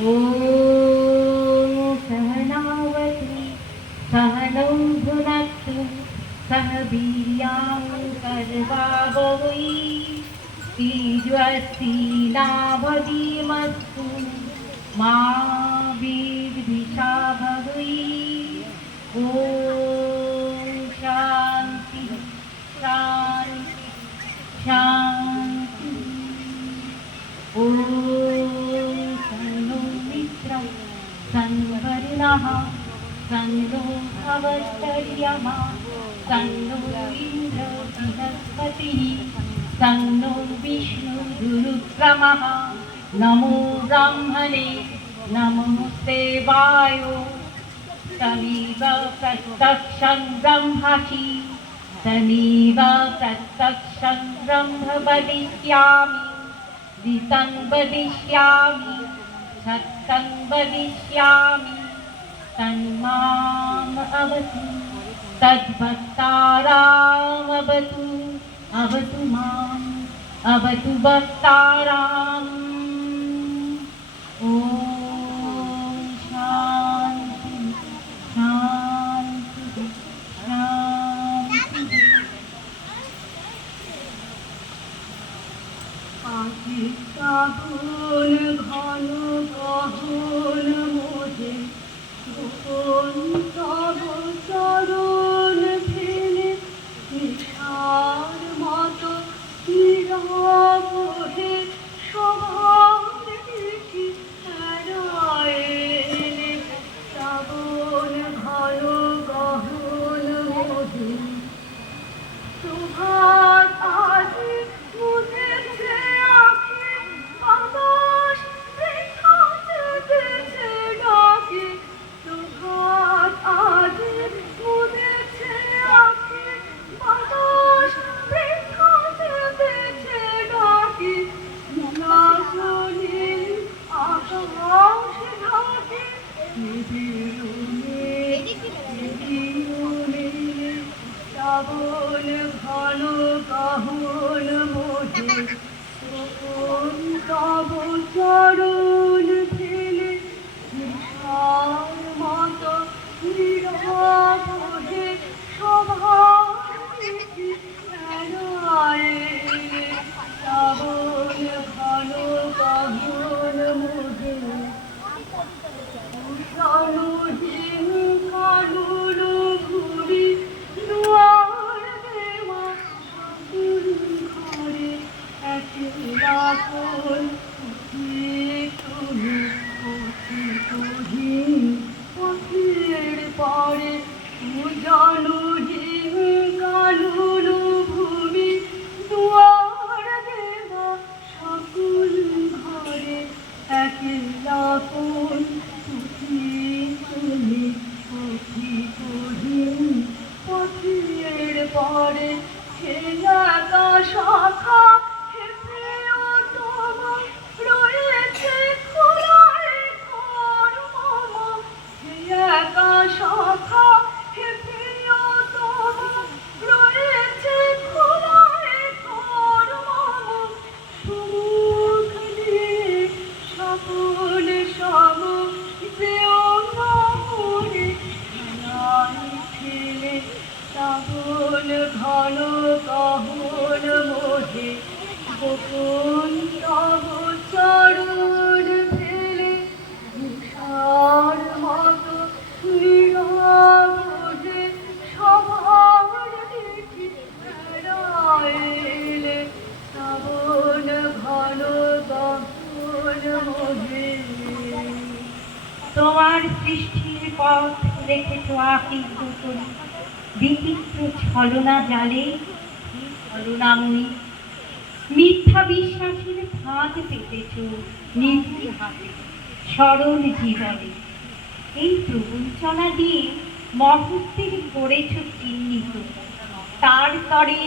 ॐ सहनावतु सहनौ भुनक्तु सह वीर्यां करवावहै तेजस्विनावधीतमस्तु मा विद्विषावहै। ॐ शान्ति शान्ति शान्ति। ॐ सन्नो मित्रं सन्नो वरुणः सन्नो भवत्तर्यमा सन्नो इन्द्रो बृहस्पतिः सन्नो विष्णुरुक्रमः। नमो ब्रह्मणे नमो देवाय तमेव प्रत्यक्षं ब्रह्मासि तमेव प्रत्यक्षं ब्रह्म वदिष्यामि ऋतं वदिष्यामि सत्यं वदिष्यामि तन्माम् अवतु तद्भक्ताराम् अवतु अवतु माम् अवतु भक्ताराम्। ॐ शान्ति शान्ति शान्ति। আজি শ্রাবণ ঘন গহন মোহে গোপন তব চরণ ফেলে নিশার মতো নীরব হে সভার দেখি এড়ায়ে শ্রাবণ ঘন গহন মোহে প্রভাত আজি মুদেছে আঁখি বাতাস বৃথা যেতেছে ডাকে প্রভাত আজি মুদেছে আঁখি বাতাস বৃথা যেতেছে ডাকে নীলাচলে আকাশ ঢাকে শ্রাবণ ঘন গহন মোহে গোপন তব চরণ ফেলে নিশার মতো নীরব হে সভার দেখি এড়ায়ে শ্রাবণ ঘন গহন মোহে উষানুহীন কানুন ঘুরি দুয়ার দেওয়া সকল ঘরে একলা কোন তুমি পথিকহীন পথের পরে উজানুহীন কানুন ভূমি দুয়ার দেওয়া সকল ঘরে একলা কোন তুমি পথিকহীন পথের পরে হে একা শাখা হে প্রিয়তম রয়েছে খোলা এ ঘর মম। হে একা শাখা হে প্রিয়তম রয়েছে খোলা এ ঘর মম। সুমুখ দিয়ে সকল সম যেও না মনে হারাই ফেলে শ্রাবণ ঘন গহন মোহে গোপন তব চরণ ফেলে নিশার মতো নীরব হে সভার দেখি এড়ায়ে শ্রাবণ ঘন গহন মোহে। তোমার সৃষ্টির পথ রেখেছ আঁখি গোপনে বিচিত্র ছলনা জালে ছলনাময়ী মিথ্যা বিশ্বাসের ফাঁদ পেতেছ নির্ভুল হাতে সরল জীবনে। এই প্রবঞ্চনা দিয়ে মহত্বের করেছ চিহ্নিত তার তরে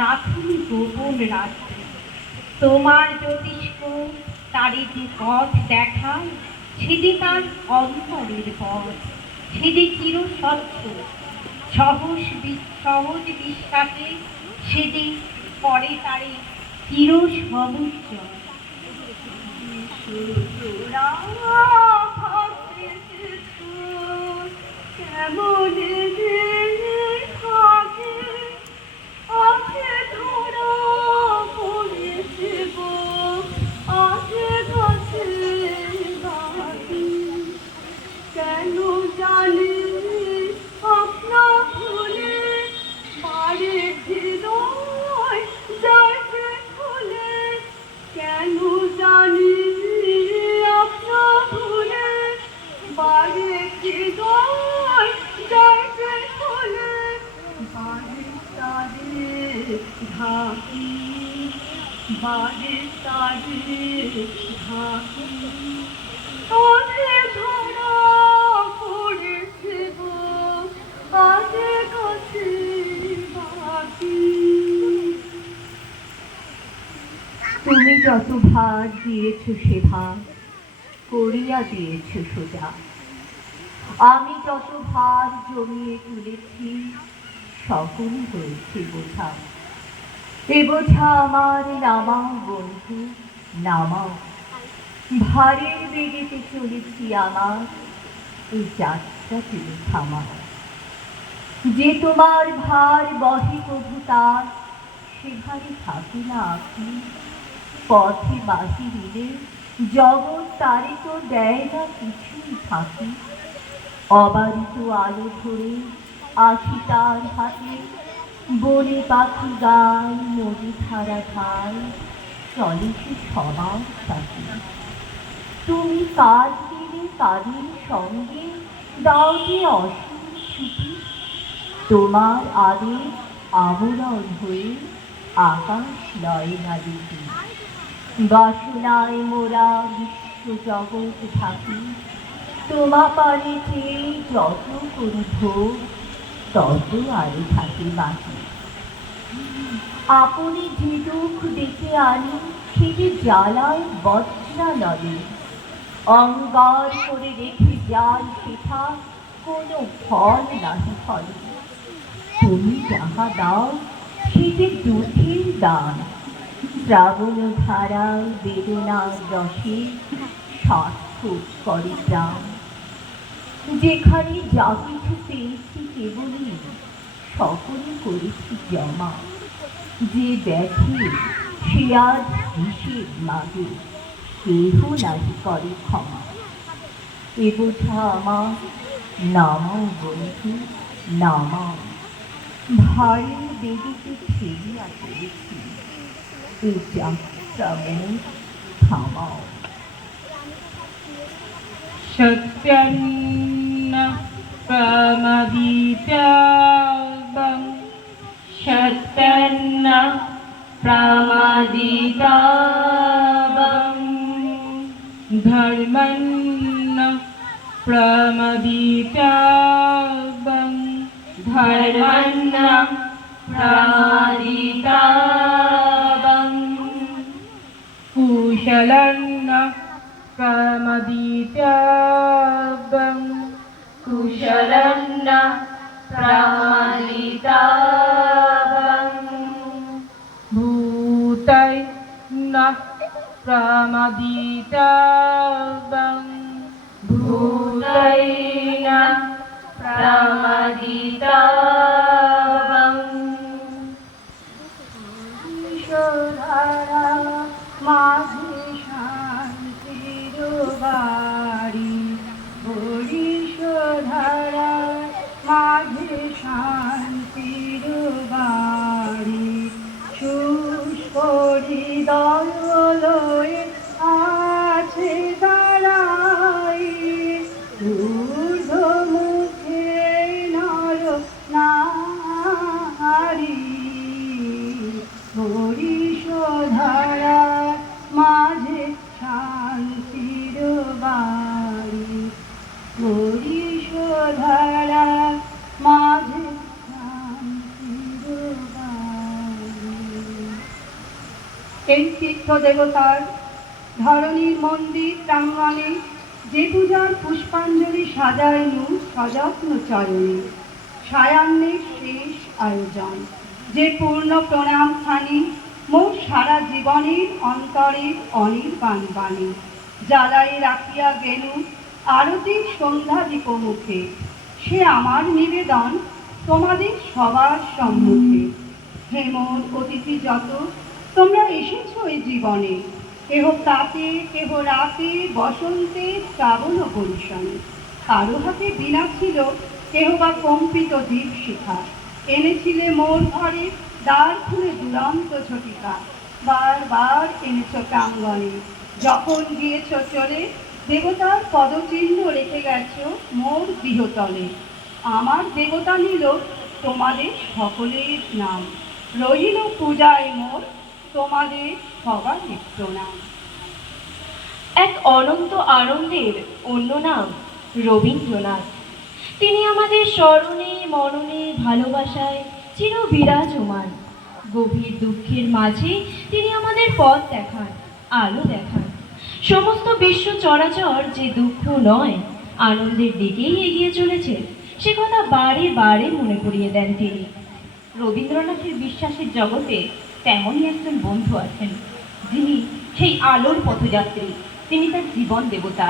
রাখুন গোপন রাত্রে। তোমার জ্যোতিষ্ক তারে যে পথ দেখায় সেদি তার অন্তরের পথ সেদি চির স্বচ্ছ সহজ বিশ্বাসে সেদি পরে তারে চির সমুজ্জ্বল। জানি আপনার ভুলে বাড়ি হৃদয় যাইতে হলে বাড়ি তারে ঢাকি বাড়ি তারে ঢাকি পথে ধরা পড়েছে গো আজে কাছে বাকি। তুমি যত ভার দিয়েছ সে ভার করিয়া দিয়েছ সোজা, আমি যত ভার জমিয়ে তুলেছি সকলই হয়েছে বোঝা। এ বোঝা আমার নামাও বন্ধু নামাও, ভারের বেগেতে চলেছি আমার এই যাত্রা তুমি থামাও। যে তোমার ভার বহে কভু তার সে ভারে থাকে না আপনি, পথে বাহিরে জগৎ তারে তো দেয় না কিছুই থাকি। অবারিত আলো ধরে আখি তার হাতে, বনে পাখি গায় নদী ধারা খায়, চলে সে সবার সাথে। তুমি কাজ দিলে কাদের সঙ্গে দাও যে অসীম ছুটি, তোমার আদেশ আবরণ হয়ে আকাশ লয় না দুটি। বাসনায় মোরা বিশ্ব জগৎ থাকি, তোমা পারে চেয়ে যত করি ভোগ তত আরো থাকে বাকি। আপনি যে দুঃখ ডেকে আনি সেটি জ্বালায় বজ্রানলে, অঙ্গার করে রেখে যান সেথা কোনো ফল নাহি ফলে। তুমি যাহা দাও সেটি দুঃখের দান, শ্রাবণ ধারায় বেদনার রসে সার্থক করে প্রাণ। যেখানে যা কিছু পেয়েছি কেবলই সকলে করেছি জমা, যে দেখে সে আজ হিসেব মাগে কেহ নাহি করে ক্ষমা। এ বোঝা আমার নামাও বন্ধু নামাও, ভারের বেদিতে ঠেলিয়া চলেছি এই যাত্রা মোর থামাও। সত্যন্ন প্রমদিতব্যং সত্যন্ন প্রমদিতব্যং ধর্মন্ন প্রমদিতব্যং ধর্মন্ন প্রমদিতব্যং কুশলন্ন প্রমদিতব্যং কুশলন্ন প্রমদিতব্যং ভূতৈন্ন প্রমদিতব্যং ভূতৈন্ন প্রমদিতব্যং ঈশ্বরারা মাঝে শান্তির বাড়ি, হরিশধারা মাঝে শান্তির বাড়ি। শুষ্ক হৃদয় লয়ে আছে দাঁড়াই, ঊর্ধ্ব মুখে নর নারী। হরিশধারা মাঝে শান্তির বাড়ি, হরিশধারা মাঝে শান্তির বাড়ি। এই তীর্থ দেবতার ধরণীর মন্দির প্রাঙ্গণে যে পূজার পুষ্পাঞ্জলি সাজায়নু সযত্ন চরণে, সায়াহ্নের শেষ আয়োজন যে পূর্ণ প্রণাম স্থানে মোর সারা জীবনের অন্তরের অনির্বাণ বাণী জ্বালায় রাখিয়া গেলু আরতির সন্ধ্যা দীপমুখে। সে আমার নিবেদন তোমাদের সবার সম্মুখে। হে মোর অতিথি যত তোমরা এসেছ এই জীবনে, কেহ প্রাতে কেহ রাতে বসন্তে শ্রাবণ পরিশনে। কারো হাতে বীণা ছিল, কেহ বা কম্পিত দীপ শিখা, এনেছিলে মোর ঘরে দ্বার খুলে দুরন্ত ঝটিকা। বারবার এনেছ প্রাঙ্গণে, যখন গিয়েছ চলে দেবতার পদচিহ্ন রেখে গেছ মোর গৃহতলে। আমার দেবতা নিল তোমাদের সকলের নাম, রহিল পূজায় মোর তোমাদের সবার প্রণাম। এক অনন্ত আনন্দের অন্য নাম রবীন্দ্রনাথ। তিনি আমাদের স্মরণে মননে ভালোবাসায় চির বিরাজমান। গভীর দুঃখের মাঝে তিনি আমাদের পথ দেখান, আলো দেখান। সমস্ত বিশ্ব চরাচর যে দুঃখ নয়, আনন্দের দিকেই এগিয়ে চলেছে, সে কথা বারে বারে মনে করিয়ে দেন তিনি। রবীন্দ্রনাথের বিশ্বাসের জগতে তেমনই একজন বন্ধু আছেন, যিনি সেই আলোর পথযাত্রী। তিনি তার জীবন দেবতা।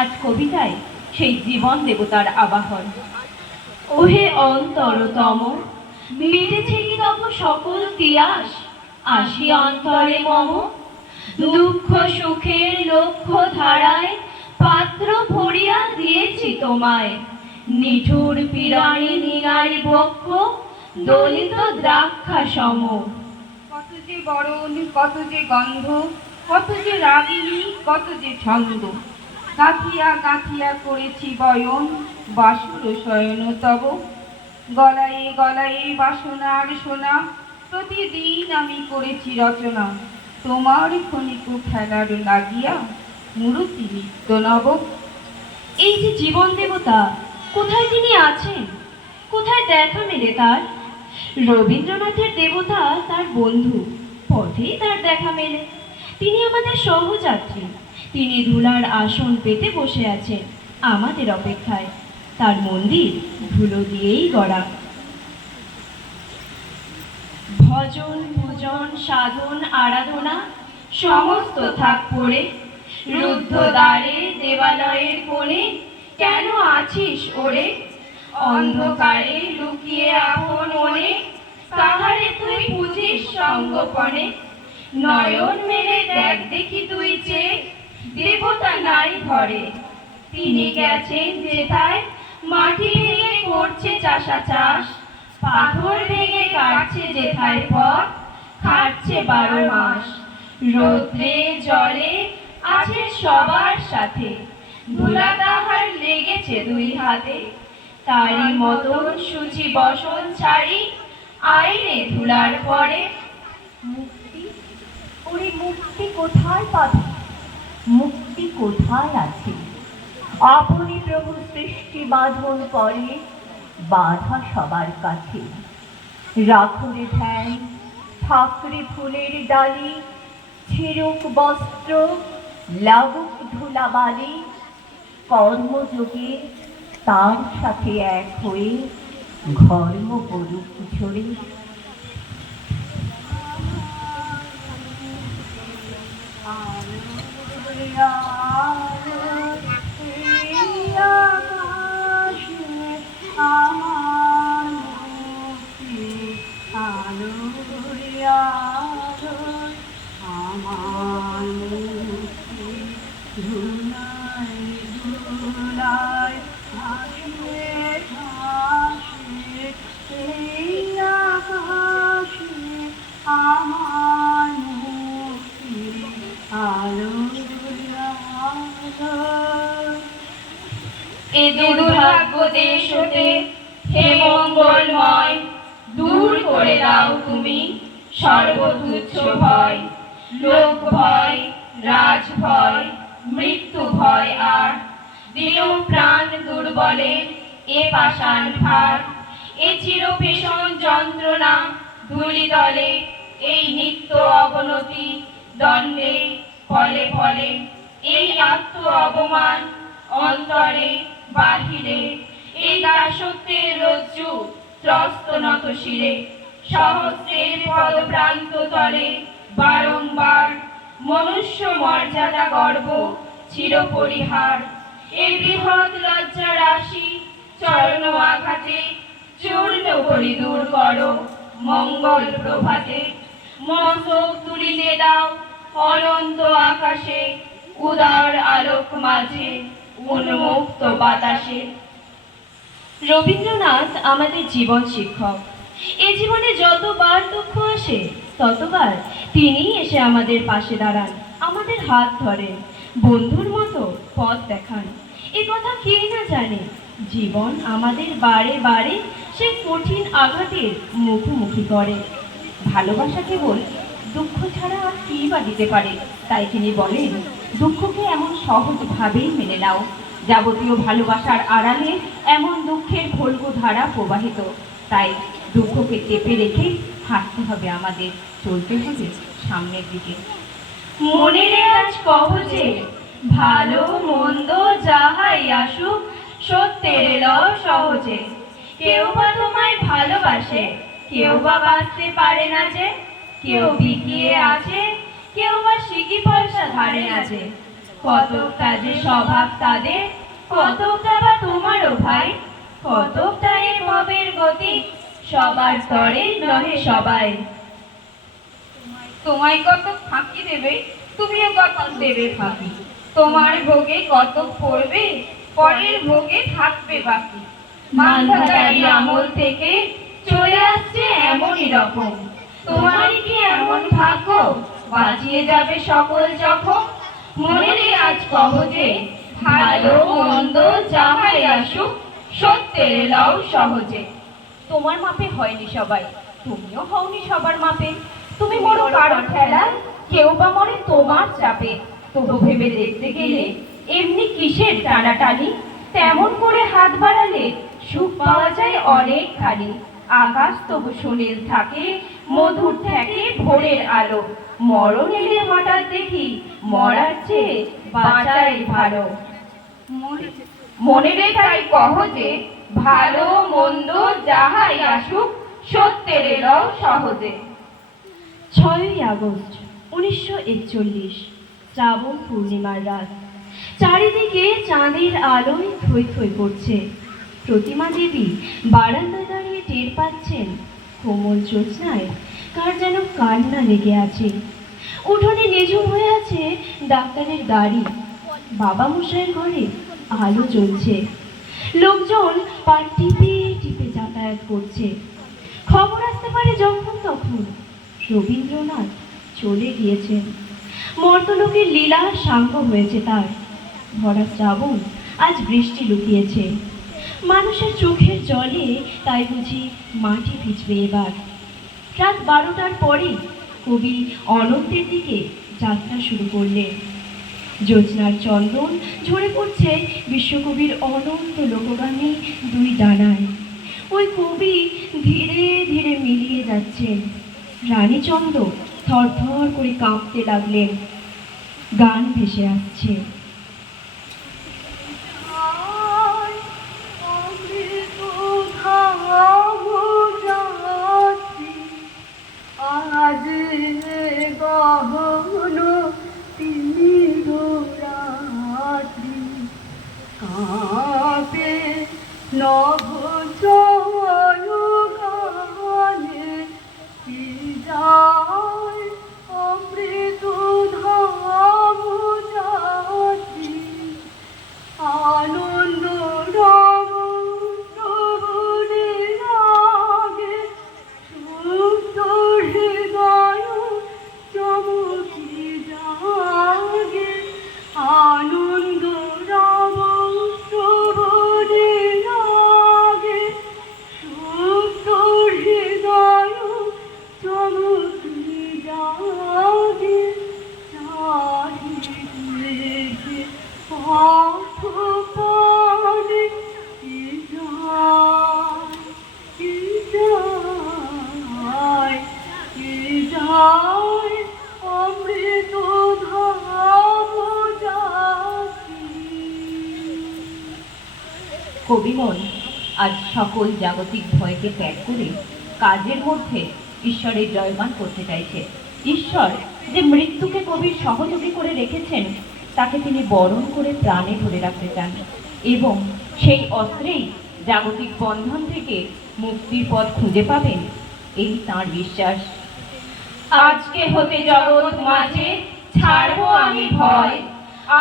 আজ কবিতায় সেই জীবন দেবতার আবাহন। ওহে অন্তরতম, মিটেছে কি তব সকল তিয়াস? আসি অন্তরে মম, দুঃখ সুখের লক্ষ্য ধারায় পাত্র ভরিয়া দিয়েছি তোমায়। নিঠুর পীড়ানি নিগারি বক্ষ, দলিত দ্রাক্ষা সম। কত যে বরণ, কত যে গন্ধ, কত যে রাগিনী, কত যে ছন্দ, গাঁথিয়া গাঁথিয়া করেছি বয়ন, বাসুর শয়ন তব। গলায়ে গলায়ে বাসনার সোনা, প্রতিদিন আমি করেছি রচনা, তোমার ক্ষণিক খেলার লাগিয়া মূর্তি নিত্য নব। এই যে জীবন দেবতা, কোথায় তিনি আছেন? কোথায় দেখা মেলে তার? রবীন্দ্রনাথের দেবতা তার বন্ধু, পথেই তার দেখা মেলে। তিনি আমাদের সহযাত্রী। তিনি ধুলার আসন পেতে বসে আছেন আমাদের অপেক্ষায়। তার মন্দির ধুলো দিয়েই গড়া। ভজন পূজন সাধন আরাধনা সমস্ত থাক পড়ে, রুদ্ধ দ্বারে দেবালয়ের কোণে কেন আছিস ওরে? অন্ধকারে লুকিয়ে আপন মনে তাহারে তুই বুঝিস সঙ্গপনে। নয়ন মেলে দেখ দেখি তুই চেয়ে, দেবতা নাই ঘরে। তিনি গেছেন যেথায় মাটি ভেঙে করছে চাষা চাষ, পাথর ভেঙে কাটছে যেথায় পথ, খাটছে 12 মাস। রৌদ্রে জলে আছে সবার সাথে, ধুলা তাহার লেগেছে 2 হাতে। তারই মতন সূচি বসন ছাড়ি আইনে ধুলার পরে। মুক্তি, ওরে মুক্তি কোথায় পাবি? মুক্তি কোথায় আছে? আপনি প্রভু সৃষ্টি বাঁধন পরে, বাধা সবার কাছে। রাখরে ধ্যান, থাকরে ফুলের ডালি, ছিড়ুক বস্ত্র, লাগুক ধুলাবালি। কর্মযোগে তার সাথে এক হয়ে ঘর্ম করুক ঝরে। এ দুর্ভাগ্য দেশ হতে হে মঙ্গলময়, দূর করে দাও তুমি সর্বতুচ্ছ ভয়। লোক ভয়, রাজ ভয়, মৃত্যু ভয় আর দিল প্রাণ দুর্বলে এ পাষাণ ভার। এ চির ভীষণ যন্ত্রণা ধূলিতলে, এই নিত্য অবনতি দণ্ডে ফলে ফলে। এই আত্ম অপমান অন্তরে বাহিরে, এই দাসত্বের রজ্জু ত্রস্ত নত শিরে। সহস্রের পদপ্রান্ত তলে বারংবার মনুষ্য মর্যাদা গর্ব চিরপরিহার। এই বৃহৎ লজ্জা রাশি চরণ আঘাতে চূর্ণ করি দূর করো মঙ্গল প্রভাতে। মস্তক তুলিতে দাও অনন্ত আকাশে, উদার আলোক মাঝে উন্মুক্ত বাতাসে। রবীন্দ্রনাথ আমাদের জীবন শিক্ষক। এ জীবনে যতবার দুঃখ আসে ততবার তিনিই এসে আমাদের পাশে দাঁড়ান, আমাদের হাত ধরেন, বন্ধুর মতো পথ দেখান। এ কথা কে না জানে, জীবন আমাদের বারে বারে সে কঠিন আঘাতের মুখোমুখি করে। ভালোবাসা কেবল দুঃখ ছাড়া আর কি বা দিতে পারে, তাই তিনি বলেন, দুঃখকে এমন সহজভাবেই মেনে নাও। যাবতীয় ভালোবাসার আড়ালে এমন দুঃখের ফল্গু ধারা প্রবাহিত, তাই দুঃখকে চেপে রেখে হাঁটতে হবে আমাদের, চলতে হবে সামনের দিকে। মনের আজ কহ যে ভালো মন্দ যাহাই আসুক, সত্যের লও সহজে। কেউ বা তোমায় ভালোবাসে, কেউ বা বাঁচতে পারে না যে, কেউ বিকিয়ে আছে, কেউ বা সিকি পয়সা ধারে না যে। কতকটা যে স্বভাব তাদের, কতকটা বা তোমারও ভাই, কতকটা এ ভবের গতি, সবার তরে নহে সবাই। তোমায় কত ফাঁকি দেবে, তুমিও কত দেবে ফাঁকি। তোমার ভোগে কত পড়বে, পরের ভোগে থাকবে বাকি। মান্ধাতারি আমল থেকে চলে আসছে এমনই রকম, তোমারই কি এমন ভাগ্য, বাঁচিয়ে যাবে সকল জখম। মনেরে আজ কহ যে ভালো মন্দ যাহাই আসুক, সত্যের লও সহজে। তোমার মাপে হয়নি সবাই, তুমিও হওনি সবার মাপে। তুমি মরো কারো খেলায়, কেউ বা মরে তোমার চাপে। তবু ভেবে দেখতে গেলে এমনি কিসের টানাটানি, তেমন করে হাত বাড়ালে সুখ পাওয়া যায় অনেক খানি। আকাশ তবু সুনীল থাকে, মধুর থাকে ভোরের আলো। মরণ এলে হঠাৎ দেখি, মরার চেয়ে বাঁচাই ভালো। মনেরে তাই কহ যে ভালো মন্দ যাহাই আসুক, সত্যের লও সহজে। 6ই আগস্ট 1941, শ্রাবণ পূর্ণিমার রাত। চারিদিকে চাঁদের আলোয় থই থই করছে। প্রতিমা দেবী বারান্দায় দাঁড়িয়ে টের পাচ্ছেন কোমল জ্যোৎস্নায় কার যেন কান্না লেগে আছে। উঠোনে নিঝুম হয়ে আছে ডাক্তারের গাড়ি। বাবা মশাইয়ের ঘরে আলো জ্বলছে, লোকজন পা টিপে টিপে যাতায়াত করছে। খবর আসতে পারে যখন তখন, রবীন্দ্রনাথ চলে গিয়েছেন। মর্তলোকের লীলা সাঙ্গ হয়েছে তার। ভরা শ্রাবণ আজ বৃষ্টি লুকিয়েছে, মানুষের চোখের জলে তাই বুঝি মাটি ভিজবে এবার। রাত 12টার পরে কবি অনন্তের দিকে যাত্রা শুরু করলেন। জ্যোৎস্নার চন্দন ঝরে পড়ছে বিশ্বকবির অনন্ত লোকগানে দুই ডানায়। ওই কবি ধীরে ধীরে মিলিয়ে যাচ্ছেন। রানীচন্দ্র থরথর করে কাঁপতে লাগলেন। গান ভেসে আসছে। আজ গহন তিনি রাত্রি, কাঁপে নভ গানে কি যায় অমৃত ধাম যাত্রী। আনন্দ রব প্রভুরে রাগে, সুপ্ত হৃদয় চমকি জাগে। আনন্দ রব প্রভুরে রাগে, সুপ্ত হৃদয় চমকি জাগে। চারিদিকে পথ পানে কি যায়, কি যায়, কি যায় অমৃত ধাম যাত্রী। কবিমন আজ সকল জাগতিক ভয়কে ত্যাগ করে কাজের মধ্যে ঈশ্বরের জয়গান করতে চাইছে। ঈশ্বর যে মৃত্যুকে কবির সহযোগী করে রেখেছেন, তাকে তিনি বরণ করে প্রাণে ধরে রাখতে চান এবং সেই অস্ত্রেই জাগতিক বন্ধন থেকে মুক্তির পথ খুঁজে পাবেন, এই তাঁর বিশ্বাস। আজকে হতে জগৎ মাঝে ছাড়বো আমি ভয়,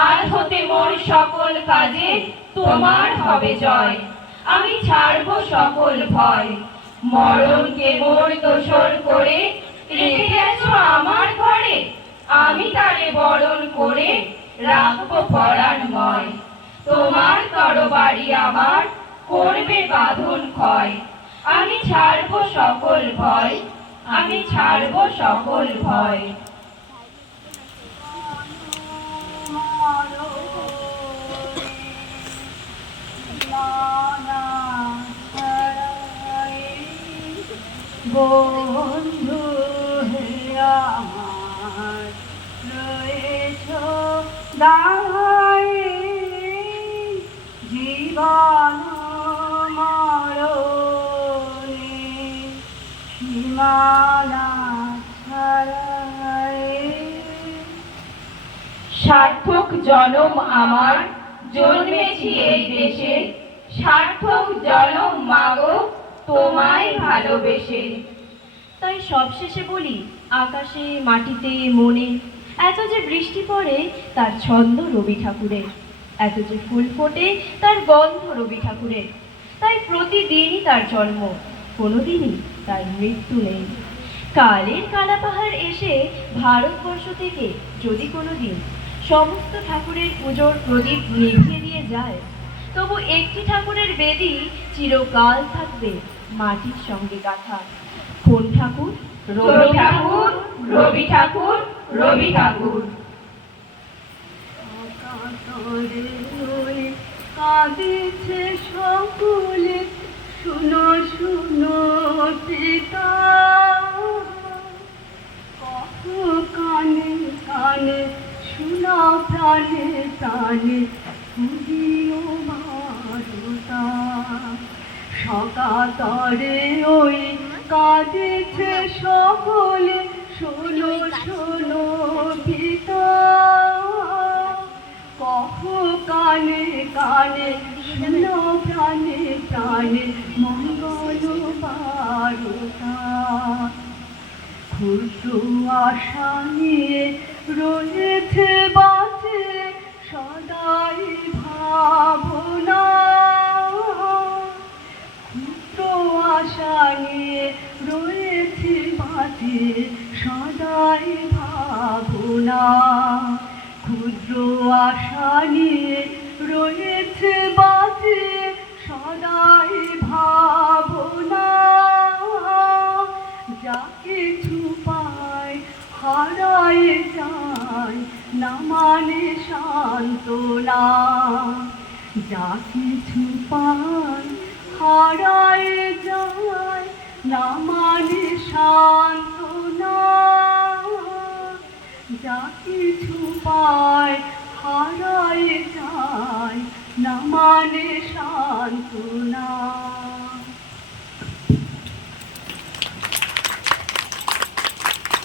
আজ হতে মোর সকল কাজে তোমার হবে জয়। আমি ছাড়বো সকল ভয়, মরণকে মোর দোসর করে রেখে আছো আমার ঘরে, আমি তারে বরণ করে রাখবো পরাণময়। তোমার তরবারি আমার করবে বাঁধন ক্ষয়, আমি ছাড়বো সকল ভয়, আমি ছাড়বো সকল ভয়। বন্ধু হে আমার রয়েছ দাঁড়ায়, জীবন মরণে সীমানা ছাড়ায়। সার্থক জনম আমার জন্মেছি এই দেশে, সার্থক জনম মাগো তোমায় ভালোবেসে। তাই সবশেষে বলি, আকাশে মাটিতে মনে এত যে বৃষ্টি পড়ে তার ছন্দ রবি ঠাকুরের, এত যে ফুল ফোটে তার গন্ধ রবি ঠাকুরের। তাই প্রতিদিনই তার জন্ম, কোনোদিনই তার মৃত্যু নেই। কালের কালা পাহাড় এসে ভারতবর্ষ থেকে যদি কোনোদিন সমস্ত ঠাকুরের পুজোর প্রদীপ নিভিয়ে দিয়ে যায়, তবু একটি ঠাকুরের বেদি চিরকাল থাকবে মাটির সঙ্গে গাঁথা। কোন ঠাকুর? রবি ঠাকুর, রবি ঠাকুর, রবি ঠাকুর। কাঁদিছে সকলে, শুনো শুনো পিতা, কহ কানে কানে শোনাও প্রাণে প্রাণে, শুনিও বারতা। সকাতরে ওই কাঁদিছে সকলে, শোনো শোনো পিতা, কহ কানে কানে শোনো প্রাণে প্রাণে, মঙ্গল বারতা। ক্ষুদ্র আশা নিয়ে রয়েছে বাঁচে সদাই ভাবনা, ক্ষুদ্র আশা নিয়ে রয়েছে বাঁচে সদাই ভাবনা, ক্ষুদ্র আশা নিয়ে রয়েছে বাঁচে সদাই ভাবনা। যা কিছু পায় হারায় যায় না মানে সান্ত্বনা, যা কিছু পায় হারায় যায় না মানে সান্ত্বনা, যা কিছু পায় হারায় যায় না মানে সান্ত্বনা।